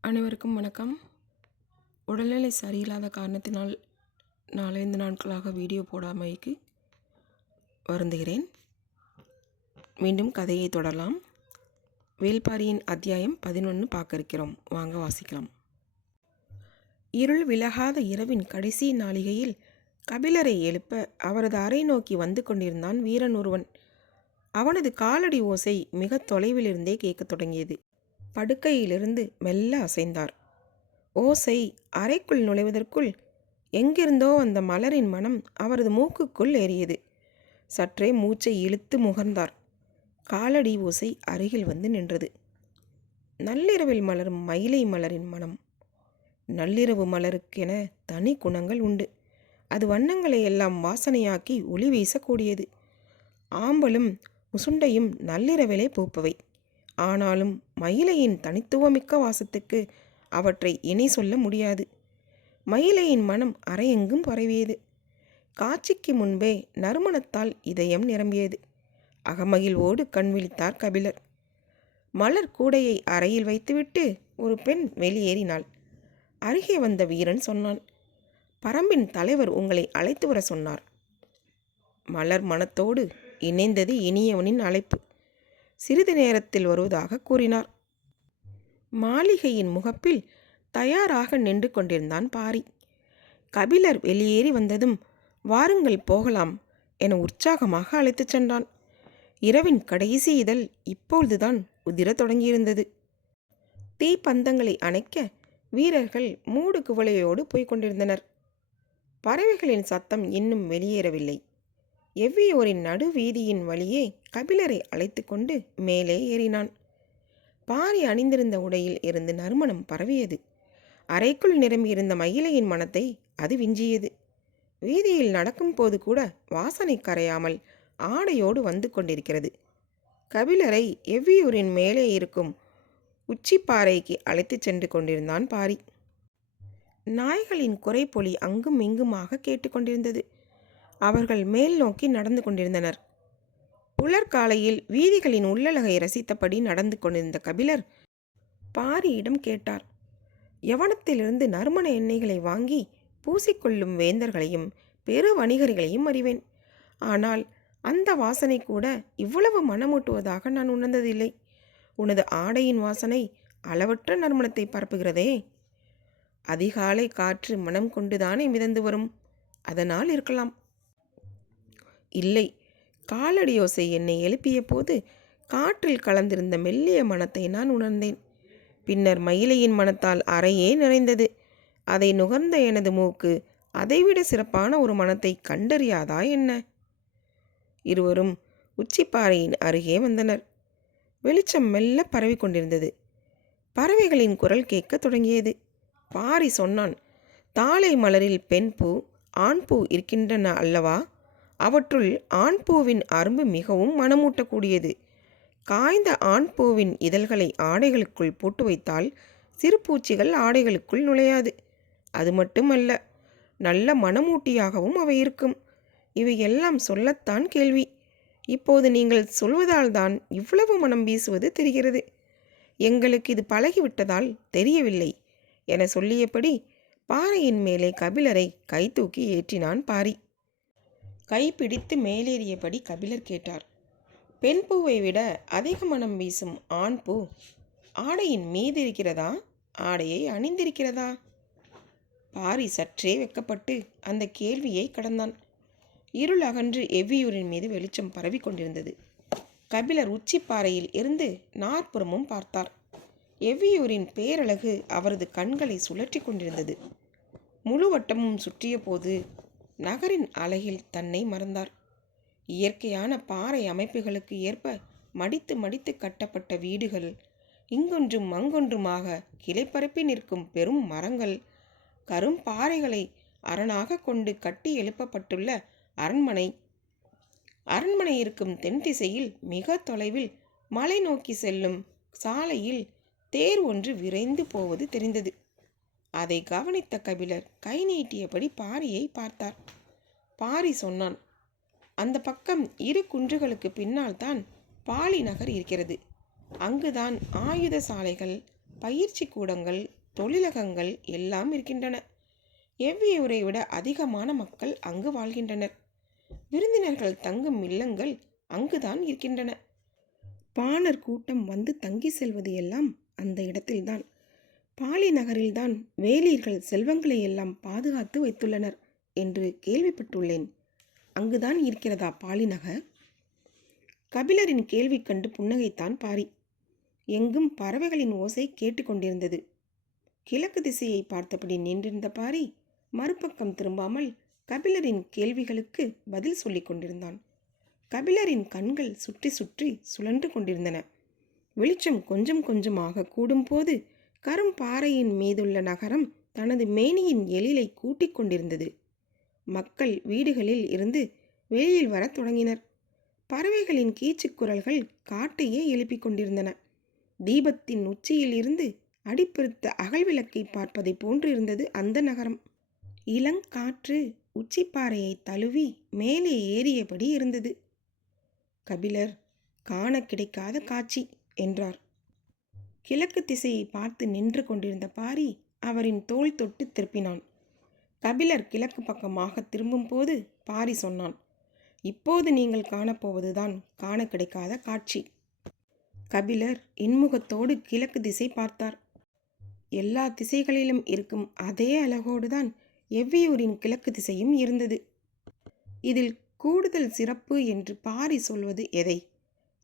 அனைவருக்கும் வணக்கம். உடல்நிலை சரியில்லாத காரணத்தினால் நாலந்து நாட்களாக வீடியோ போடாமைக்கு வருந்துகிறேன். மீண்டும் கதையை தொடரலாம். வேல்பாரியின் அத்தியாயம் பதினொன்று பார்க்க இருக்கிறோம் வாங்க வாசிக்கலாம். இருள் விலகாத இரவின் கடைசி நாளிகையில் கபிலரை எழுப்ப அவரது அறை நோக்கி வந்து கொண்டிருந்தான் வீரன் ஒருவன். அவனது காலடி ஓசை மிக தொலைவிலிருந்தே கேட்கத் தொடங்கியது. படுக்கையிலிருந்து மெல்ல அசைந்தார். ஓசை அறைக்குள் நுழைவதற்குள் எங்கிருந்தோ அந்த மலரின் மனம் அவரது மூக்குக்குள் ஏறியது. சற்றே மூச்சை இழுத்து முகர்ந்தார். காலடி ஓசை அருகில் வந்து நின்றது. நள்ளிரவில் மலரும் மயிலை மலரின் மனம். நள்ளிரவு மலருக்கென தனி குணங்கள் உண்டு. அது வண்ணங்களை எல்லாம் வாசனையாக்கி ஒளி வீசக்கூடியது. ஆம்பலும் முசுண்டையும் நள்ளிரவிலே பூப்பவை. ஆனாலும் மயிலையின் தனித்துவமிக்க வாசத்துக்கு அவற்றை இணை சொல்ல முடியாது. மயிலையின் மனம் அறையெங்கும் பரவியது. காட்சிக்கு முன்பே நறுமணத்தால் இதயம் நிரம்பியது. அகமகிழ்வோடு கண் விழித்தார் கபிலர். மலர் கூடையை அறையில் வைத்துவிட்டு ஒரு பெண் வெளியேறினாள். அருகே வந்த வீரன் சொன்னான் பரம்பின் தலைவர் உங்களை அழைத்து வர சொன்னார் மலர் மனத்தோடு இணைந்தது இனியவனின் அழைப்பு. சிறிது நேரத்தில் வருவதாக கூறினார். மாளிகையின் முகப்பில் தயாராக நின்று கொண்டிருந்தான் பாரி. கபிலர் வெளியேறி வந்ததும் வாருங்கள் போகலாம் என உற்சாகமாக அழைத்துச் சென்றான். இரவின் கடைசி இதழ் இப்பொழுதுதான் உதிரத் தொடங்கியிருந்தது. தீப்பந்தங்களை அணைக்க வீரர்கள் மூடு குவளையோடு போய்க் கொண்டிருந்தனர். பறவைகளின் சத்தம் இன்னும் வெளியேறவில்லை. எவ்வியோரின் நடு வீதியின் வழியே கபிலரை அழைத்து கொண்டு மேலே ஏறினான். பாரி அணிந்திருந்த உடையில் இருந்து நறுமணம் பரவியது. அறைக்குள் நிரம்பியிருந்த மயிலையின் மனத்தை அது விஞ்சியது. வீதியில் நடக்கும் போது கூட வாசனை கரையாமல் ஆடையோடு வந்து கொண்டிருக்கிறது. கபிலரை எவ்வியூரின் மேலே இருக்கும் உச்சிப்பாறைக்கு அழைத்துச் சென்று கொண்டிருந்தான் பாரி. நாய்களின் குறைப்பொலி அங்கும் இங்குமாக கேட்டுக்கொண்டிருந்தது அவர்கள் மேல் நோக்கி நடந்து கொண்டிருந்தனர். புலர்காலையில் வீதிகளின் உள்ளழகை ரசித்தபடி நடந்து கொண்டிருந்த கபிலர் பாரியிடம் கேட்டார் யவனத்திலிருந்து நறுமண எண்ணெய்களை வாங்கி பூசிக்கொள்ளும் வேந்தர்களையும் பெரு வணிகர்களையும் அறிவேன். ஆனால் அந்த வாசனை கூட இவ்வளவு மனமூட்டுவதாக நான் உணர்ந்ததில்லை. உனது ஆடையின் வாசனை அளவற்ற நறுமணத்தை பரப்புகிறதே. அதிகாலை காற்று மனம் கொண்டுதானே மிதந்து வரும். அதனால் இருக்கலாம். இல்லை காலடியோசை என்னை எழுப்பிய போது காற்றில் கலந்திருந்த மெல்லிய மனத்தை நான் உணர்ந்தேன். பின்னர் மயிலையின் மனத்தால் அறையே நிறைந்தது. அதை நுகர்ந்த எனது மூக்கு அதைவிட சிறப்பான ஒரு மனத்தை கண்டறியாதா என்ன? இருவரும் உச்சிப்பாறையின் அருகே வந்தனர். வெளிச்சம் மெல்ல பரவி கொண்டிருந்தது. பறவைகளின் குரல் கேட்கத் தொடங்கியது. பாரி சொன்னான் தாளை மலரில் பெண் பூ ஆண் பூ இருக்கின்றன அல்லவா? அவற்றுள் ஆண் பூவின் அரும்பு மிகவும் மனமூட்டக்கூடியது. காய்ந்த ஆண் பூவின் இதழ்களை ஆடைகளுக்குள் போட்டு வைத்தால் சிறு பூச்சிகள் ஆடைகளுக்குள் நுழையாது. அது மட்டுமல்ல நல்ல மனமூட்டியாகவும் அவை இருக்கும். இவை எல்லாம் சொல்லத்தான் கேள்வி. இப்போது நீங்கள் சொல்வதால் தான் இவ்வளவு மனம் வீசுவது தெரிகிறது. எங்களுக்கு இது பழகிவிட்டதால் தெரியவில்லை என சொல்லியபடி பாறையின் மேலே கபிலரை கைதூக்கி ஏற்றினான் பாரி. கைப்பிடித்து மேலேறியபடி கபிலர் கேட்டார் பெண் பூவை விட அதிக மனம் வீசும் ஆண் பூ ஆடையின் மீது இருக்கிறதா? ஆடையை அணிந்திருக்கிறதா? பாரி சற்றே வெக்கப்பட்டு அந்த கேள்வியை கடந்தான். இருள் அகன்று எவ்வியூரின் மீது வெளிச்சம் பரவி கொண்டிருந்தது. கபிலர் உச்சிப்பாறையில் இருந்து நாற்புறமும் பார்த்தார். எவ்வியூரின் பேரழகு அவரது கண்களை சுழற்றி கொண்டிருந்தது. முழு வட்டமும் சுற்றிய போது நகரின் அலையில் தன்னை மறந்தார். இயற்கையான பாறை அமைப்புகளுக்கு ஏற்ப மடித்து மடித்து கட்டப்பட்ட வீடுகள் இங்கொன்றும் அங்கொன்றுமாக கிளைப்பரப்பி நிற்கும் பெரும் மரங்கள் கரும் பாறைகளை அரணாக கொண்டு கட்டி எழுப்பப்பட்டுள்ள அரண்மனை. அரண்மனை இருக்கும் தென் திசையில் மிக தொலைவில் மலை நோக்கி செல்லும் சாலையில் தேர் ஒன்று விரைந்து போவது தெரிந்தது. அதை கவனித்த கபிலர் கை நீட்டியபடி பாரியை பார்த்தார். பாரி சொன்னான் அந்த பக்கம் இரு குன்றுகளுக்கு பின்னால் தான் பாலி நகர் இருக்கிறது. அங்குதான் ஆயுத சாலைகள் பயிற்சி கூடங்கள் தொழிலகங்கள் எல்லாம் இருக்கின்றன. எவ்வியூரை விட அதிகமான மக்கள் அங்கு வாழ்கின்றனர். விருந்தினர்கள் தங்கும் இல்லங்கள் அங்குதான் இருக்கின்றன. பாணர் கூட்டம் வந்து தங்கி செல்வது எல்லாம் அந்த இடத்தில்தான். பாலி நகரில்தான் வேலியர்கள் செல்வங்களை எல்லாம் பாதுகாத்து வைத்துள்ளனர் என்று கேள்விப்பட்டுள்ளேன். அங்குதான் இருக்கிறதா பாலி நகர் கபிலரின் கேள்வி கண்டு புன்னகைத்தான் பாரி. எங்கும் பறவைகளின் ஓசை கேட்டுக்கொண்டிருந்தது. கிழக்கு திசையை பார்த்தபடி நின்றிருந்த பாரி மறுபக்கம் திரும்பாமல் கபிலரின் கேள்விகளுக்கு பதில் சொல்லிக் கொண்டிருந்தான். கபிலரின் கண்கள் சுற்றி சுற்றி சுழன்று கொண்டிருந்தன. வெளிச்சம் கொஞ்சம் கொஞ்சமாக கூடும்போது கரும்பாறையின் மீதுள்ள நகரம் தனது மேனியின் எழிலை கூட்டிக் கொண்டிருந்தது. மக்கள் வீடுகளில் இருந்து வெளியில் வரத் தொடங்கினர். பறவைகளின் கீச்சுக் குரல்கள் காட்டையே எழுப்பிக் கொண்டிருந்தன. தீபத்தின் உச்சியில் இருந்து அடிப்பிருத்த அகல்விளக்கை பார்ப்பதை போன்று இருந்தது அந்த நகரம். இளங்காற்று உச்சிப்பாறையை தழுவி மேலே ஏறியபடி இருந்தது. கபிலர் காண கிடைக்காத காட்சி என்றார். கிழக்கு திசையை பார்த்து நின்று கொண்டிருந்த பாரி அவரின் தோல் தொட்டு திருப்பினான். கபிலர் கிழக்கு பக்கமாக திரும்பும்போது பாரி சொன்னான் இப்போது நீங்கள் காணப்போவதுதான் காண கிடைக்காத காட்சி. கபிலர் இன்முகத்தோடு கிழக்கு திசை பார்த்தார். எல்லா திசைகளிலும் இருக்கும் அதே அழகோடுதான் எவ்வியூரின் கிழக்கு திசையும் இருந்தது. இதில் கூடுதல் சிறப்பு என்று பாரி சொல்வது எதை?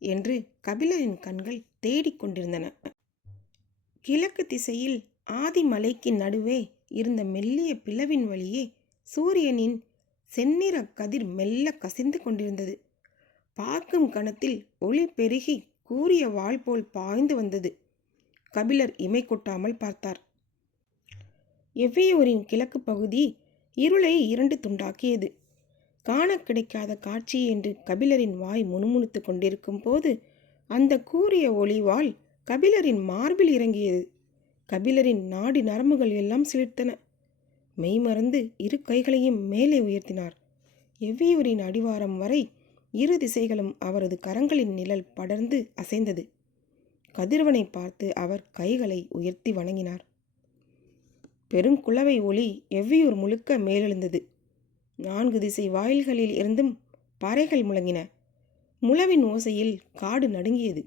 என்று கபிலரின் கண்கள் தேடிக்கொண்டிருந்தன கிழக்கு திசையில் ஆதிமலைக்கு நடுவே இருந்த மெல்லிய பிளவின் வழியே சூரியனின் செந்நிற கதிர் மெல்ல கசிந்து கொண்டிருந்தது. பார்க்கும் கணத்தில் ஒளி பெருகி கூரிய வாள் போல் பாய்ந்து வந்தது. கபிலர் இமை கொட்டாமல் பார்த்தார். எவ்வியூரின் கிழக்கு பகுதி இருளை இரண்டு துண்டாக்கியது. காண கிடைக்காத காட்சி என்று கபிலரின் வாய் முணுமுணுத்து கொண்டிருக்கும் போது அந்த கூரிய ஒளிவால் கபிலரின் மார்பில் இறங்கியது. கபிலரின் நாடி நரம்புகள் எல்லாம் சிலிர்த்தன. மெய்மறந்து இரு கைகளையும் மேலே உயர்த்தினார். எவ்வியூரின் அடிவாரம் வரை இரு திசைகளும் அவரது கரங்களின் நிழல் படர்ந்து அசைந்தது. கதிரவனை பார்த்து அவர் கைகளை உயர்த்தி வணங்கினார். பெருங்குளவை ஒளி எவ்வியூர் முழுக்க மேலெழுந்தது. நான்கு திசை வாயில்களில் இருந்தும் பறைகள் முழங்கின. முழவின் ஓசையில் காடு நடுங்கியது.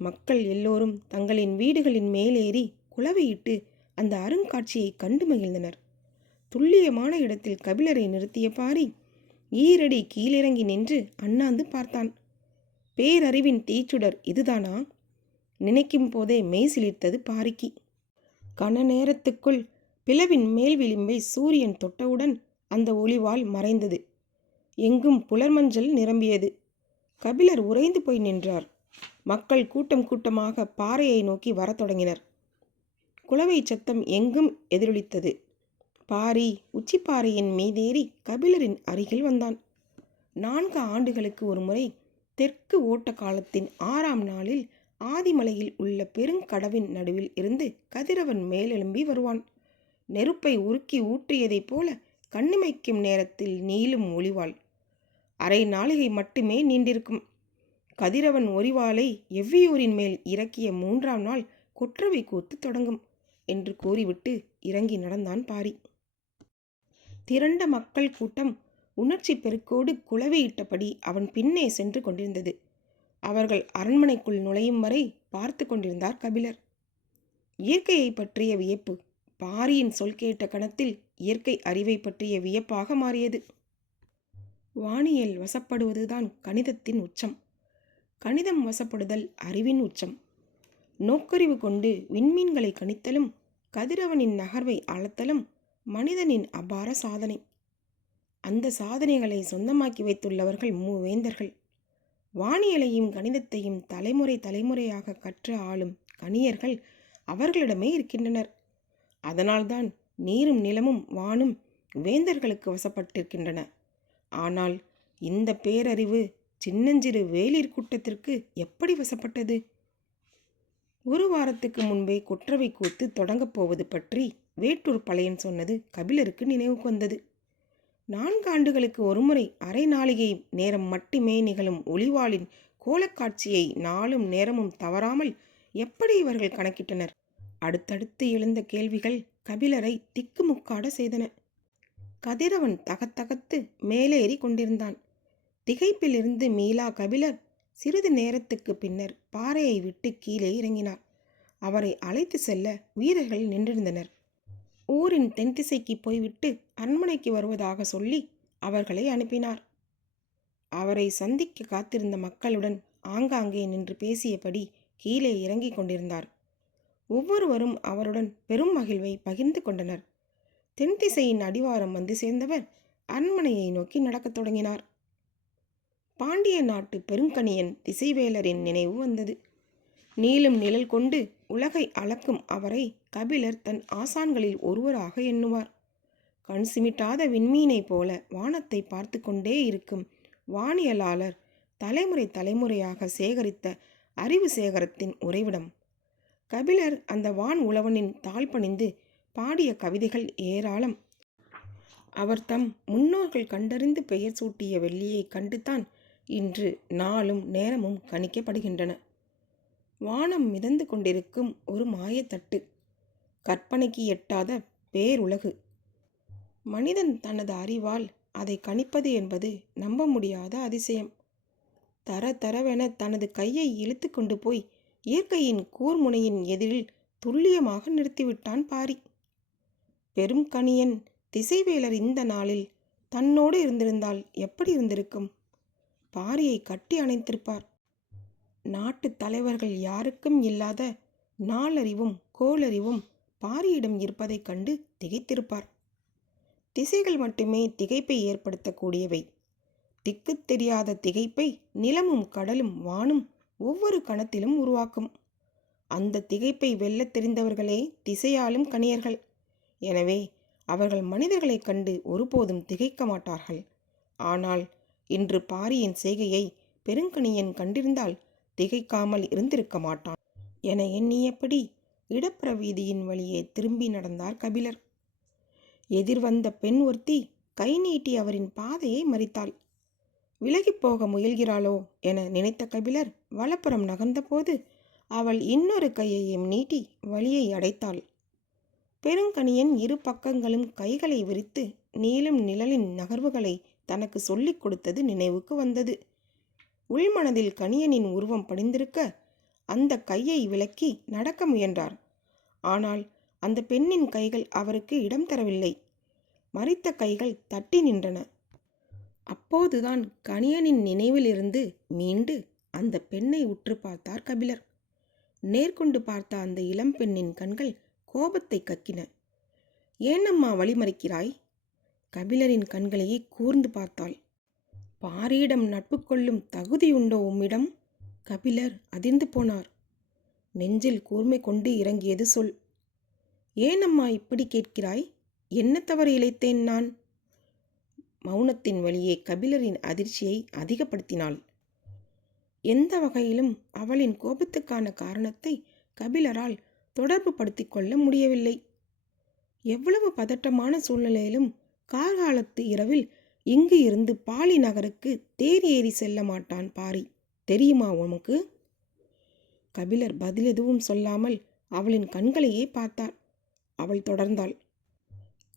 மக்கள் எல்லோரும் தங்களின் வீடுகளின் மேலேறி குளவையிட்டு அந்த அருங்காட்சியை கண்டு மகிழ்ந்தனர். துல்லியமான இடத்தில் கபிலரை நிறுத்திய பாரி ஈரடி கீழிறங்கி நின்று அண்ணாந்து பார்த்தான். பேரறிவின் தீச்சுடர் இதுதானா? நினைக்கும் போதே மெய் சிலிர்த்தது பாரிக்கு. கன நேரத்துக்குள் பிளவின் மேல் விளிம்பை சூரியன் தொட்டவுடன் அந்த ஒளிவால் மறைந்தது. எங்கும் புலர்மஞ்சள் நிரம்பியது. கபிலர் உறைந்து போய் நின்றார். மக்கள் கூட்டம் கூட்டமாக பாறையை நோக்கி வரத் தொடங்கினர். குளவை சத்தம் எங்கும் எதிரொலித்தது. பாரி உச்சிப்பாறையின் மீதேறி கபிலரின் அருகில் வந்தான். நான்கு ஆண்டுகளுக்கு ஒருமுறை தெற்கு ஓட்ட காலத்தின் ஆறாம் நாளில் ஆதிமலையில் உள்ள பெருங்கடவின் நடுவில் இருந்து கதிரவன் மேலெழும்பி வருவான். நெருப்பை உருக்கி ஊற்றியதைப் போல கண்ணிமைக்கும் நேரத்தில் நீளும் ஒளிவாள். அரை நாளிகை மட்டுமே நீண்டிருக்கும். கதிரவன் ஒரிவாளை எவ்வியூரின் மேல் இறக்கிய மூன்றாம் நாள் கொற்றவை கூத்து தொடங்கும் என்று கூறிவிட்டு இறங்கி நடந்தான் பாரி. திரண்ட மக்கள் கூட்டம் உணர்ச்சி பெருக்கோடு குளவையிட்டபடி அவன் பின்னே சென்று கொண்டிருந்தது. அவர்கள் அரண்மனைக்குள் நுழையும் வரை பார்த்து கொண்டிருந்தார் கபிலர். இயற்கையை பற்றிய வியப்பு பாரியின் சொல் கேட்ட கணத்தில் இயற்கை அறிவை பற்றிய வியப்பாக மாறியது. வானியல் வசப்படுவதுதான் கணிதத்தின் உச்சம். கணிதம் வசப்படுதல் அறிவின் உச்சம். நோக்கறிவு கொண்டு விண்மீன்களை கணித்தலும் கதிரவனின் நகர்வை அளத்தலும் மனிதனின் அபார சாதனை. அந்த சாதனைகளை சொந்தமாக்கி வைத்துள்ளவர்கள் மூவேந்தர்கள். வானியலையும் கணிதத்தையும் தலைமுறை தலைமுறையாக கற்று ஆளும் கணியர்கள் அவர்களிடமே இருக்கின்றனர். அதனால்தான் நீரும் நிலமும் வானும் வேந்தர்களுக்கு வசப்பட்டிருக்கின்றன. ஆனால் இந்த பேரறிவு சின்னஞ்சிறு வேலிர் கூட்டத்திற்கு எப்படி வசப்பட்டது? ஒரு வாரத்துக்கு முன்பே குற்றவை கூத்து தொடங்கப் போவது பற்றி வேட்டூர் பழையன் சொன்னது கபிலருக்கு நினைவுக்கு வந்தது. நான்கு ஆண்டுகளுக்கு ஒருமுறை அரை நாளிகை நேரம் மட்டுமே நிகழும் ஒளிவாளின் கோலக்காட்சியை நாளும் நேரமும் தவறாமல் எப்படி இவர்கள் கணக்கிட்டனர்? அடுத்தடுத்து எழுந்த கேள்விகள் கபிலரை திக்குமுக்காட செய்தன. கதிரவன் தகத்தகத்து மேலேறி கொண்டிருந்தான். திகைப்பிலிருந்து மீளா கபிலர் சிறிது நேரத்துக்கு பின்னர் பாறையை விட்டு கீழே இறங்கினார். அவரை அழைத்து செல்ல வீரர்கள் நின்றிருந்தனர். ஊரின் தென் திசைக்கு போய்விட்டு அரண்மனைக்கு வருவதாக சொல்லி அவர்களை அனுப்பினார். அவரை சந்திக்க காத்திருந்த மக்களுடன் ஆங்காங்கே நின்று பேசியபடி கீழே இறங்கிக் கொண்டிருந்தார். ஒவ்வொருவரும் அவருடன் பெரும் மகிழ்வை பகிர்ந்து கொண்டனர். தென் திசையின் அடிவாரம் வந்து சேர்ந்தவர் அரண்மனையை நோக்கி நடக்கத் தொடங்கினார். பாண்டிய நாட்டு பெருங்கணியன் திசைவேலரின் நினைவு வந்தது. நீளும் நிழல் கொண்டு உலகை அளக்கும் அவரை கபிலர் தன் ஆசான்களில் ஒருவராக எண்ணுவார். கண் சிமிட்டாத விண்மீனைப் போல வானத்தை பார்த்து கொண்டே இருக்கும் வானியலாளர் தலைமுறை தலைமுறையாக சேகரித்த அறிவு சேகரத்தின் உறைவிடம். கபிலர் அந்த வான் உழவனின் தாழ் பணிந்து பாடிய கவிதைகள் ஏராளம். அவர் தம் முன்னோர்கள் கண்டறிந்து பெயர் சூட்டிய வெள்ளியை கண்டுதான் இன்று நாளும் நேரமும் கணிக்கப்படுகின்றன. வானம் மிதந்து கொண்டிருக்கும் ஒரு மாயத்தட்டு. கற்பனைக்கு எட்டாத பேருலகு. மனிதன் தனது அறிவால் அதை கணிப்பது என்பது நம்ப முடியாத அதிசயம். தர தரவென தனது கையை இழுத்து கொண்டு போய் இயற்கையின் கூர்முனையின் எதிரில் துல்லியமாக நிறுத்திவிட்டான் பாரி. பெரும் கணியன் திசைவேலர் இந்த நாளில் தன்னோடு இருந்திருந்தால் எப்படி இருந்திருக்கும்? பாரியை கட்டி அணைத்திருப்பார். நாட்டு தலைவர்கள் யாருக்கும் இல்லாத நாளறிவும் கோளறிவும் பாரியிடம் இருப்பதைக் கண்டு திகைத்திருப்பார். திசைகள் மட்டுமே திகைப்பை ஏற்படுத்தக்கூடியவை. திக்கு தெரியாத திகைப்பை நிலமும் கடலும் வானும் ஒவ்வொரு கணத்திலும் உருவாக்கும். அந்த திகைப்பை வெல்லத் தெரிந்தவர்களே திசையாலும் கணியர்கள் எனவே அவர்கள் மனிதர்களைக் கண்டு ஒருபோதும் திகைக்க மாட்டார்கள். ஆனால் இன்று பாரியின் செய்கையை பெருங்கணியன் கண்டிருந்தால் திகைக்காமல் இருந்திருக்க மாட்டான். என எண்ணியபடி இடப்பிரவீதியின் வழியே திரும்பி நடந்தார் கபிலர். எதிர்வந்த பெண் ஒருத்தி கை நீட்டி அவரின் பாதையை மறித்தாள். விலகிப் போக முயல்கிறாளோ? என நினைத்த கபிலர் வலப்புறம் நகர்ந்தபோது அவள் இன்னொரு கையையும் நீட்டி வழியை அடைத்தாள். பெருங்கணியன் இரு பக்கங்களும் கைகளை விரித்து நீளும் நிழலின் நகர்வுகளை தனக்கு சொல்லிக் கொடுத்தது நினைவுக்கு வந்தது. உள்மனதில் கணியனின் உருவம் படிந்திருக்க அந்த கையை விலக்கி நடக்க முயன்றார். ஆனால் அந்த பெண்ணின் கைகள் அவருக்கு இடம் தரவில்லை. மறித்த கைகள் தட்டி நின்றன. அப்போதுதான் கணியனின் நினைவிலிருந்து மீண்டு அந்த பெண்ணை உற்று பார்த்தார் கபிலர். நேர்கொண்டு பார்த்த அந்த இளம்பெண்ணின் கண்கள் கோபத்தை கக்கின. ஏனம்மா வழிமறிக்கிறாய்? கபிலரின் கண்களையே கூர்ந்து பார்த்தாள். பாரியிடம் நட்பு கொள்ளும் தகுதி உண்டோ உம்மிடம்? கபிலர் அதிர்ந்து போனார். நெஞ்சில் கூர்மை கொண்டு இறங்கியது சொல். ஏனம்மா இப்படி கேட்கிறாய்? என்ன தவறு இழைத்தேன் நான்? மௌனத்தின் வழியே கபிலரின் அதிர்ச்சியை அதிகப்படுத்தினாள். எந்த வகையிலும் அவளின் கோபத்துக்கான காரணத்தை கபிலரால் தொடர்பு படுத்திக் கொள்ள முடியவில்லை. எவ்வளவு பதட்டமான சூழ்நிலையிலும் கார்காலத்து இரவில் இங்கு இருந்து பாலி நகருக்கு தேர் ஏறி செல்ல மாட்டான் பாரி. தெரியுமா உனக்கு கபிலர் பதில் எதுவும் சொல்லாமல் அவளின் கண்களையே பார்த்தார். அவள் தொடர்ந்தாள்.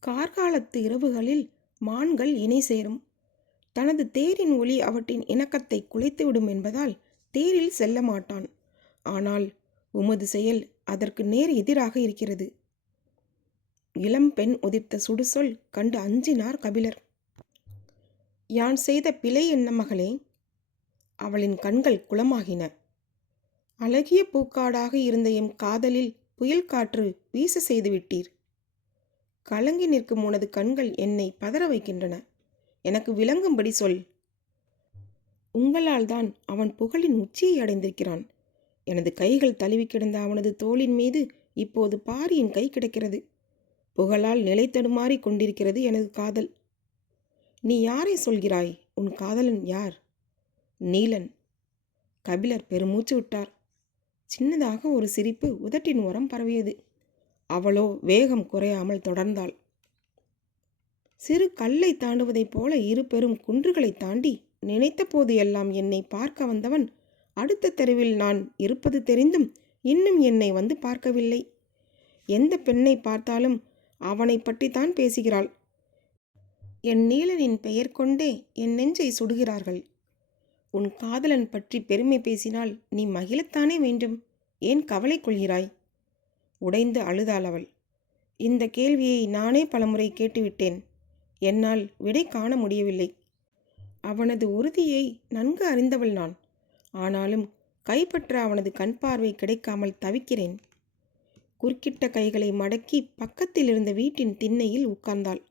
கார்காலத்து இரவுகளில் மான்கள் இணை சேரும். தனது தேரின் ஒளி அவற்றின் இணக்கத்தை குலைத்துவிடும் என்பதால் தேரில் செல்ல மாட்டான். ஆனால் உமது செயல் அதற்கு நேர் எதிராக இருக்கிறது. இளம்பெண் உதித்த சுடுசொல் கண்டு அஞ்சினார் கபிலர். யான் செய்த பிழை என்ன மகளே அவளின் கண்கள் குளமாகின. அழகிய பூக்காடாக இருந்த எம் காதலில் புயல் காற்று வீச செய்து விட்டீர். கலங்கி நிற்கும் உனது கண்கள் என்னை பதற வைக்கின்றன. எனக்கு விளங்கும்படி சொல். உங்களால் தான் அவன் புகழின் உச்சியை அடைந்திருக்கிறான். எனது கைகள் தழுவி கிடந்த அவனது தோளின் மீது இப்போது பாரியின் கை கிடக்கிறது. புகழால் நிலை தடுமாறி கொண்டிருக்கிறது எனது காதல். நீ யாரை சொல்கிறாய்? உன் காதலன் யார்? நீலன். கபிலர் பெருமூச்சு விட்டார். சின்னதாக ஒரு சிரிப்பு உதட்டின் உரம் பரவியது. அவளோ வேகம் குறையாமல் தொடர்ந்தாள். சிறு கல்லை தாண்டுவதைப் போல இரு பெரும் குன்றுகளை தாண்டி நினைத்த போது எல்லாம் என்னை பார்க்க வந்தவன் அடுத்த தெருவில் நான் இருப்பது தெரிந்தும் இன்னும் என்னை வந்து பார்க்கவில்லை. எந்த பெண்ணை பார்த்தாலும் அவனை பற்றித்தான் பேசுகிறாள். என் நீலனின் பெயர் கொண்டே என் நெஞ்சை சுடுகிறார்கள். உன் காதலன் பற்றி பெருமை பேசினால் நீ மகிழத்தானே வேண்டும். ஏன் கவலை கொள்கிறாய்? உடைந்து அழுதாள் அவள். இந்த கேள்வியை நானே பலமுறை கேட்டுவிட்டேன். என்னால் விடை காண முடியவில்லை. அவனது உறுதியை நன்கு அறிந்தவள் நான். ஆனாலும் கைப்பற்ற அவனது கண் பார்வை கிடைக்காமல் தவிக்கிறேன். குறுக்கிட்ட கைகளை மடக்கி பக்கத்தில் இருந்த வீட்டின் திண்ணையில் உட்கார்ந்தாள்.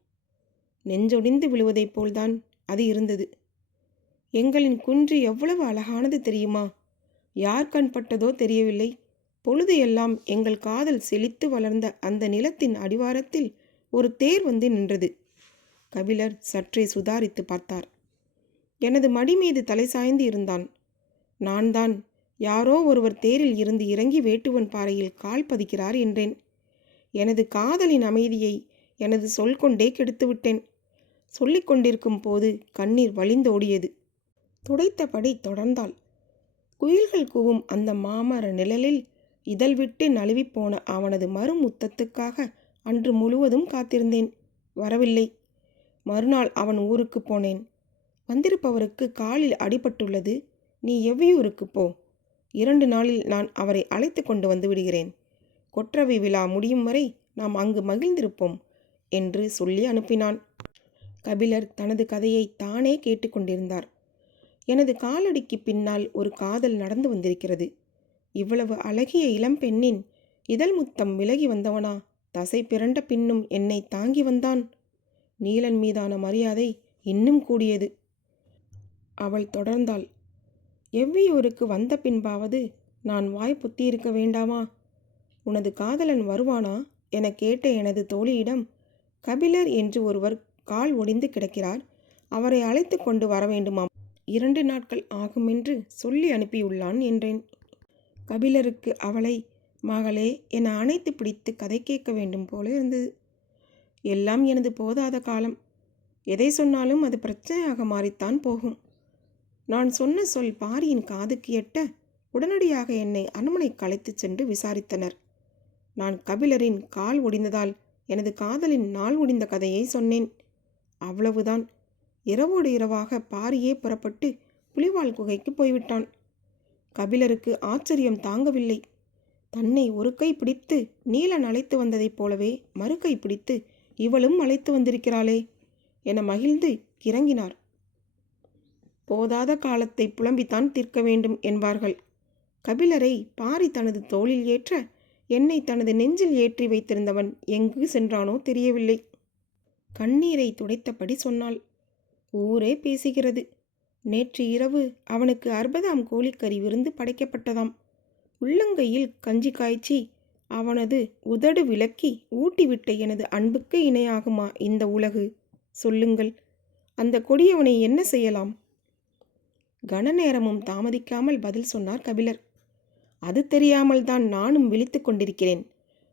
நெஞ்சொடிந்து விழுவதைப் போல்தான் அது இருந்தது. எங்களின் குன்று எவ்வளவு அழகானது தெரியுமா? யார் கண்பட்டதோ தெரியவில்லை. பொழுது எல்லாம் எங்கள் காதல் செழித்து வளர்ந்த அந்த நிலத்தின் அடிவாரத்தில் ஒரு தேர் வந்து நின்றது. கபிலர் சற்றே சுதாரித்து பார்த்தார். எனது மடி மீது தலை சாய்ந்து இருந்தான். நான் தான் யாரோ ஒருவர் தேரில் இருந்து இறங்கி வேட்டுவன் பாறையில் கால் பதிக்கிறார் என்றேன். எனது காதலின் அமைதியை எனது சொல் கொண்டே கெடுத்துவிட்டேன் சொல்லிக் கொண்டிருக்கும் போது கண்ணீர் வழிந்தோடியது துடைத்தபடி தொடர்ந்தாள். குயில்கள் கூவும் அந்த மாமர நிழலில் இதழ் விட்டு நழுவிப்போன அவனது மறுமுத்தத்துக்காக அன்று முழுவதும் காத்திருந்தேன். வரவில்லை. மறுநாள் அவன் ஊருக்கு போனேன். வந்திருப்பவருக்கு காலில் அடிபட்டுள்ளது. நீ எவ்வியூருக்கு போ. இரண்டு நாளில் நான் அவரை அழைத்து கொண்டு வந்து விடுகிறேன். கொற்றவை விழா முடியும் வரை நாம் அங்கு மகிழ்ந்திருப்போம் என்று சொல்லி அனுப்பினான். கபிலர் தனது கதையை தானே கேட்டுக்கொண்டிருந்தார் எனது காலடிக்கு பின்னால் ஒரு காதல் நடந்து வந்திருக்கிறது. இவ்வளவு அழகிய இளம்பெண்ணின் இதழ் முத்தம் விலகி வந்தவனா? தசை பிறண்ட பின்னும் என்னை தாங்கி வந்தான். நீலன் மீதான மரியாதை இன்னும் கூடியது. அவள் தொடர்ந்தாள். எவ்வியூருக்கு வந்த பின்பாவது நான் வாய் புத்தியிருக்க வேண்டாமா? உனது காதலன் வருவானா? என கேட்ட எனது தோழியிடம் கபிலர் என்று ஒருவர் கால் ஒடிந்து கிடக்கிறார். அவரை அழைத்து கொண்டு வர வேண்டுமாம். இரண்டு நாட்கள் ஆகுமென்று சொல்லி அனுப்பியுள்ளான் என்றேன். கபிலருக்கு அவளை மகளே என அணைத்து பிடித்து கதை கேட்க வேண்டும் போல இருந்தது. எல்லாம் எனது போதாத காலம். எதை சொன்னாலும் அது பிரச்சனையாக மாறித்தான் போகும். நான் சொன்ன சொல் பாரியின் காதுக்கு எட்ட உடனடியாக என்னை அரண்மனைக்கு அழைத்துச் சென்று விசாரித்தனர். நான் கபிலரின் கால் ஒடிந்ததால் எனது காதலின் நாள் ஒடிந்த கதையை சொன்னேன். அவ்வளவுதான். இரவோடு இரவாக பாரியே புறப்பட்டு புலிவால் குகைக்கு போய்விட்டான். கபிலருக்கு ஆச்சரியம் தாங்கவில்லை. தன்னை ஒரு கை பிடித்து நீலன் அழைத்து வந்ததைப் போலவே மறு கை பிடித்து இவளும் அழைத்து வந்திருக்கிறாளே என மகிழ்ந்து கிறங்கினார். போதாத காலத்தை புலம்பித்தான் தீர்க்க வேண்டும் என்பார்கள். கபிலரை பாரி தனது தோளில் ஏற்ற என்னை தனது நெஞ்சில் ஏற்றி வைத்திருந்தவன் எங்கு சென்றானோ தெரியவில்லை. கண்ணீரை துடைத்தபடி சொன்னாள் ஊரே பேசுகிறது. நேற்று இரவு அவனுக்கு அறுபதாம் கோழிக்கறி விருந்து படைக்கப்பட்டதாம். உள்ளங்கையில் கஞ்சி காய்ச்சி அவனது உதடு விலக்கி ஊட்டிவிட்ட எனது அன்புக்கு இணையாகுமா இந்த உலகு? சொல்லுங்கள். அந்த கொடியவனை என்ன செய்யலாம்? கன நேரமும் தாமதிக்காமல் பதில் சொன்னார் கபிலர். அது தெரியாமல் தான் நானும் விழித்து கொண்டிருக்கிறேன்.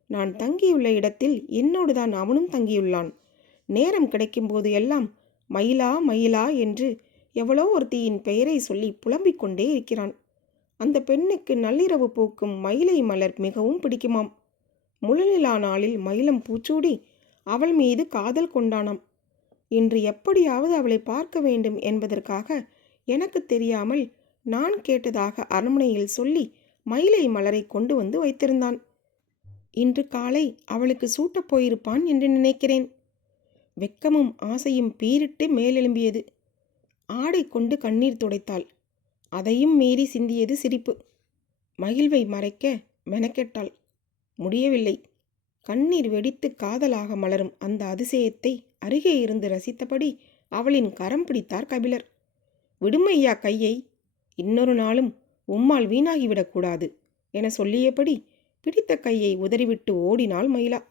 நான் தங்கியுள்ள இடத்தில் என்னோடு தான் அவனும் தங்கியுள்ளான். நேரம் கிடைக்கும்போது எல்லாம் மயிலா மயிலா என்று எவ்வளோ ஒருத்தியின் பெயரை சொல்லி புலம்பிக் கொண்டே இருக்கிறான். அந்த பெண்ணுக்கு நள்ளிரவு பூக்கும் மயிலை மலர் மிகவும் பிடிக்குமாம். முழுநிலா நாளில் மயிலம் பூச்சூடி அவள் மீது காதல் கொண்டானாம். இன்று எப்படியாவது அவளை பார்க்க வேண்டும் என்பதற்காக எனக்கு தெரியாமல் நான் கேட்டதாக அரண்மனையில் சொல்லி மயிலை மலரை கொண்டு வந்து வைத்திருந்தான். இன்று காலை அவளுக்கு சூட்டப் போயிருப்பான் என்று நினைக்கிறேன். வெக்கமும் ஆசையும் பீரிட்டு மேலெழும்பியது. ஆடை கொண்டு கண்ணீர் துடைத்தாள். அதையும் மீறி சிந்தியது சிரிப்பு. மகிழ்வை மறைக்க மெனக்கெட்டாள். முடியவில்லை. கண்ணீர் வெடித்து காதலாக மலரும் அந்த அதிசயத்தை அருகே இருந்து ரசித்தபடி அவளின் கரம் பிடித்தார் கபிலர். விடுமையா கையை? இன்னொரு நாளும் உம்மால் வீணாகிவிடக்கூடாது என சொல்லியபடி பிடித்த கையை உதறிவிட்டு ஓடினாள் மயிலா.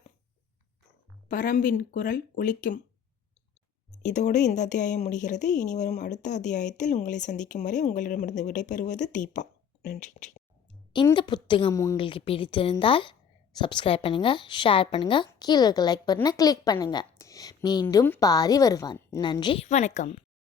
பரம்பின் குரல் ஒலிக்கும். இதோடு இந்த அத்தியாயம் முடிகிறது. இனி வரும் அடுத்த அத்தியாயத்தில் உங்களை சந்திக்கும் வரை உங்களிடமிருந்து விடைபெறுவது தீபா. நன்றி இந்த புத்தகம் உங்களுக்கு பிடித்திருந்தால் சப்ஸ்கிரைப் பண்ணுங்கள் ஷேர் பண்ணுங்கள் கீழே இருக்க லைக் பட்டனை கிளிக் பண்ணுங்கள் மீண்டும் பாரி வருவான். நன்றி வணக்கம்.